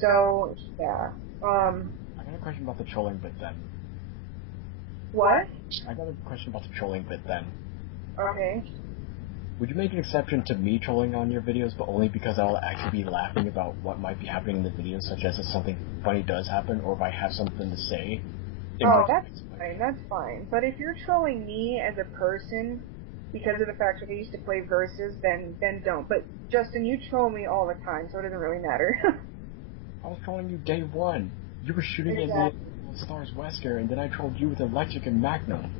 So, yeah. I got a question about the trolling bit then. What? I got a question about the trolling bit then. Okay. would you make an exception to me trolling on your videos, but only because I'll actually be laughing about what might be happening in the video, such as if something funny does happen, or if I have something to say? Oh, that's fine, that's fine. But if you're trolling me as a person, because of the fact that I used to play Versus, then don't. But, Justin, you troll me all the time, so it doesn't really matter. I was trolling you day one. You were shooting at me on Stars Wesker, and then I trolled you with Electric and Magnum.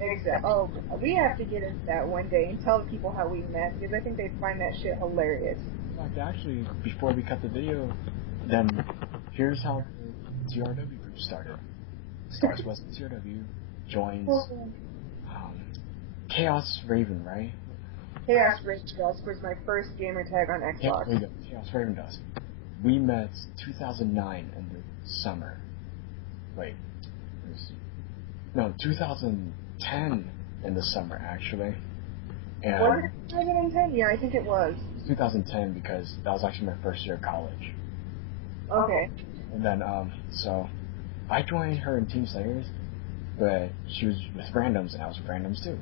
Exactly. Oh, we have to get into that one day and tell the people how we met, because I think they'd find that shit hilarious. In fact, actually, before we cut the video, then here's how the TRW group started. Stars Wesker TRW joins Chaos Raven, right? Chaos Raven Dusk was my first gamer tag on Xbox. There you go. Chaos Raven Dusk. We met 2009 in the summer. Wait. No, 2010 in the summer, actually. And was it 2010? Yeah, I think it was. 2010 because that was actually my first year of college. Okay. And then, so I joined her in Team Slayers, but she was with randoms, and I was with randoms too.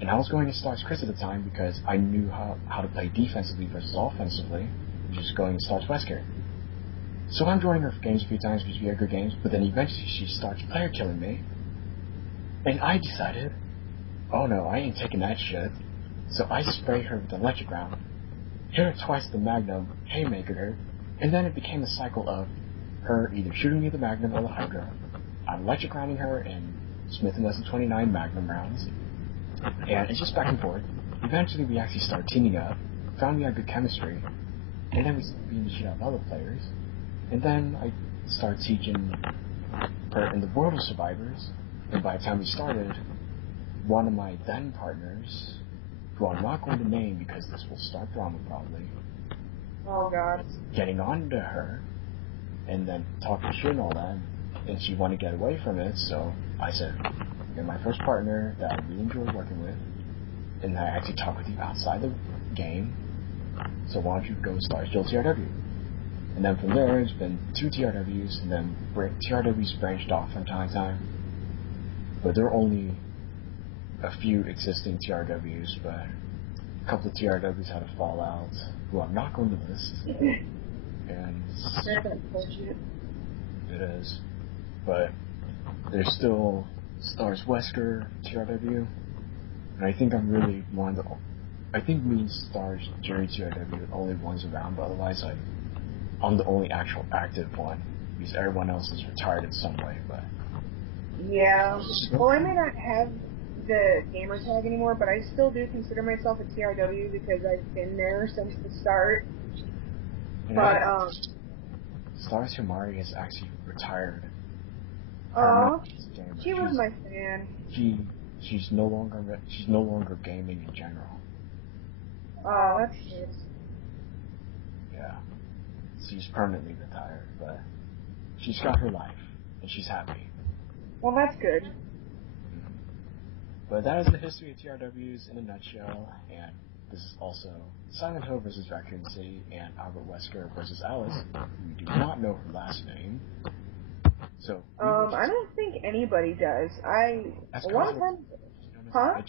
And I was going to Stars Chris at the time because I knew how to play defensively versus offensively, just going to Stars Wesker. So I'm joining her for games a few times, which are good games, but then eventually she starts player killing me. And I decided, oh no, I ain't taking that shit. So I sprayed her with the electric round, hit her twice with the Magnum, haymakered her, and then it became a cycle of her either shooting me with the Magnum or the Hydra. I'm electric rounding her and Smith & Wesson 29 Magnum rounds. And it's just back and forth. Eventually we actually started teaming up, found we had good chemistry, and then we started beating the shit out of other players. And then I started teaching her in the World of Survivors, and by the time we started, one of my then partners, who I'm not going to name because this will start drama probably, oh god, getting on to her, and then talking shit and all that, and she wanted to get away from it, so I said, you're my first partner that I really enjoy working with, and I actually talk with you outside the game, so why don't you go STARSJillTRW? And then from there, it's been 2 TRWs, and then TRWs branched off from time to time, but there are only a few existing TRWs, but a couple of TRWs had a fallout, who I'm not going to list, and that's unfortunate. It is, but there's still Stars Wesker TRW, and I think I'm really one of the. I think me and STARSJillTRW are the only ones around, but otherwise I'm the only actual active one because everyone else is retired in some way. But yeah, well, I may not have the gamer tag anymore, but I still do consider myself a TRW because I've been there since the start. But Stars Humari is actually retired. Oh, she was my fan. She's no longer gaming in general. Oh, that's nice. Yeah, she's permanently retired, but she's got her life and she's happy. Well, that's good. Mm-hmm. But that is the history of TRWs in a nutshell, and this is also Silent Hill versus Raccoon City and Albert Wesker versus Alice, who we do not know her last name. So I don't think anybody does. One time, huh?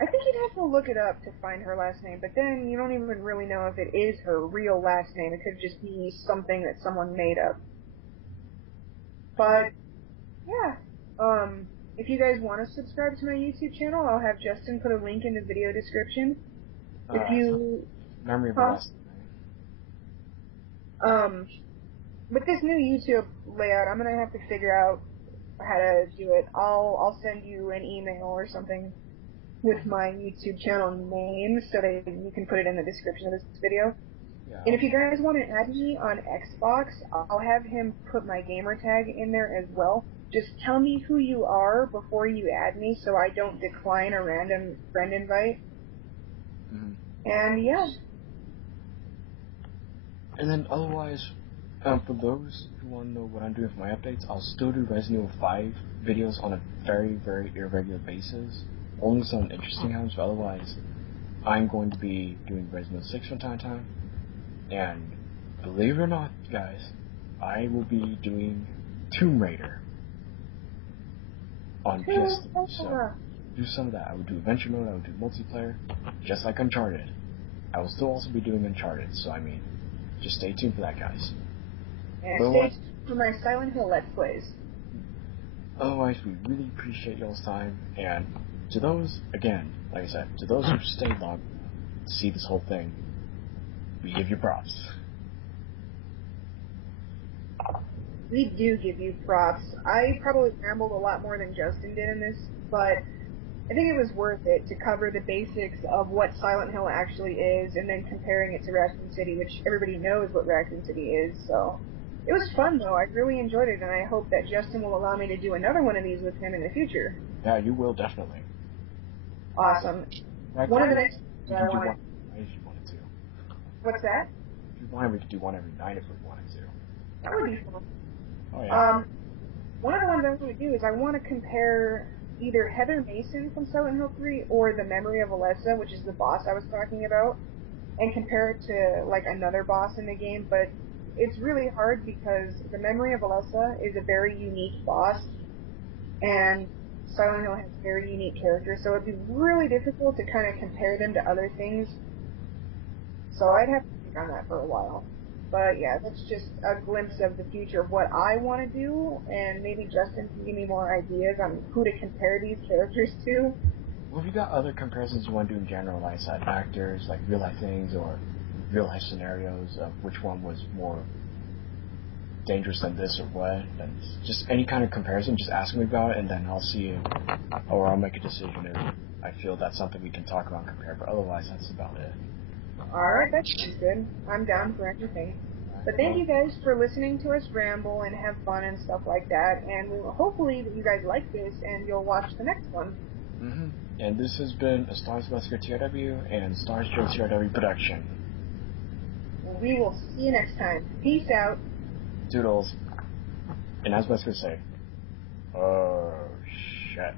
I think you'd have to look it up to find her last name, but then you don't even really know if it is her real last name. It could just be something that someone made up. But, yeah. If you guys want to subscribe to my YouTube channel, I'll have Justin put a link in the video description. If you... Memory of Alessa's. With this new YouTube layout, I'm gonna have to figure out how to do it. I'll send you an email or something with my YouTube channel name so that you can put it in the description of this video. Yeah. And if you guys want to add me on Xbox, I'll have him put my gamer tag in there as well. Just tell me who you are before you add me so I don't decline a random friend invite. Mm-hmm. And yeah. And then otherwise, for those who want to know what I'm doing for my updates, I'll still do Resident Evil 5 videos on a very, very irregular basis. Only some interesting ones, but otherwise, I'm going to be doing Resident Evil 6 from time to time. And believe it or not, guys, I will be doing Tomb Raider on PS3. So do some of that. I would do adventure mode, I would do multiplayer, just like Uncharted. I will still also be doing Uncharted, so I mean, just stay tuned for that, guys. And stay tuned for my Silent Hill Let's Plays. Otherwise, we really appreciate y'all's time, and to those, again, like I said, to those who stayed long to see this whole thing, we give you props. We do give you props. I probably rambled a lot more than Justin did in this, but I think it was worth it to cover the basics of what Silent Hill actually is, and then comparing it to Raccoon City, which everybody knows what Raccoon City is, so... It was fun, though. I really enjoyed it, and I hope that Justin will allow me to do another one of these with him in the future. Yeah, you will, definitely. Awesome. Right, one of the next... We can do one if you wanted to. What's that? If you wanted, we could do one every night if we wanted to. That would be fun. Oh, yeah. One of the ones I want to do is I want to compare either Heather Mason from Silent Hill 3 or the Memory of Alessa, which is the boss I was talking about, and compare it to, like, another boss in the game, but it's really hard because the Memory of Alessa is a very unique boss, and Silent Hill has very unique characters, so it'd be really difficult to kind of compare them to other things. So I'd have to think on that for a while. But yeah, that's just a glimpse of the future of what I want to do, and maybe Justin can give me more ideas on who to compare these characters to. Well, if you got other comparisons you want to do in general, like side actors, like real life things, or real life scenarios of which one was more dangerous than this or what, then just any kind of comparison, just ask me about it, and then I'll see it, or I'll make a decision if I feel that's something we can talk about and compare, but otherwise that's about it. Alright, that sounds good. I'm down for anything. But thank you guys for listening to us ramble and have fun and stuff like that, and hopefully that you guys like this and you'll watch the next one. And this has been a STARSJillTRW and STARSJillTRW production. We will see you next time. Peace out. Doodles. And as Wesker say, oh shit.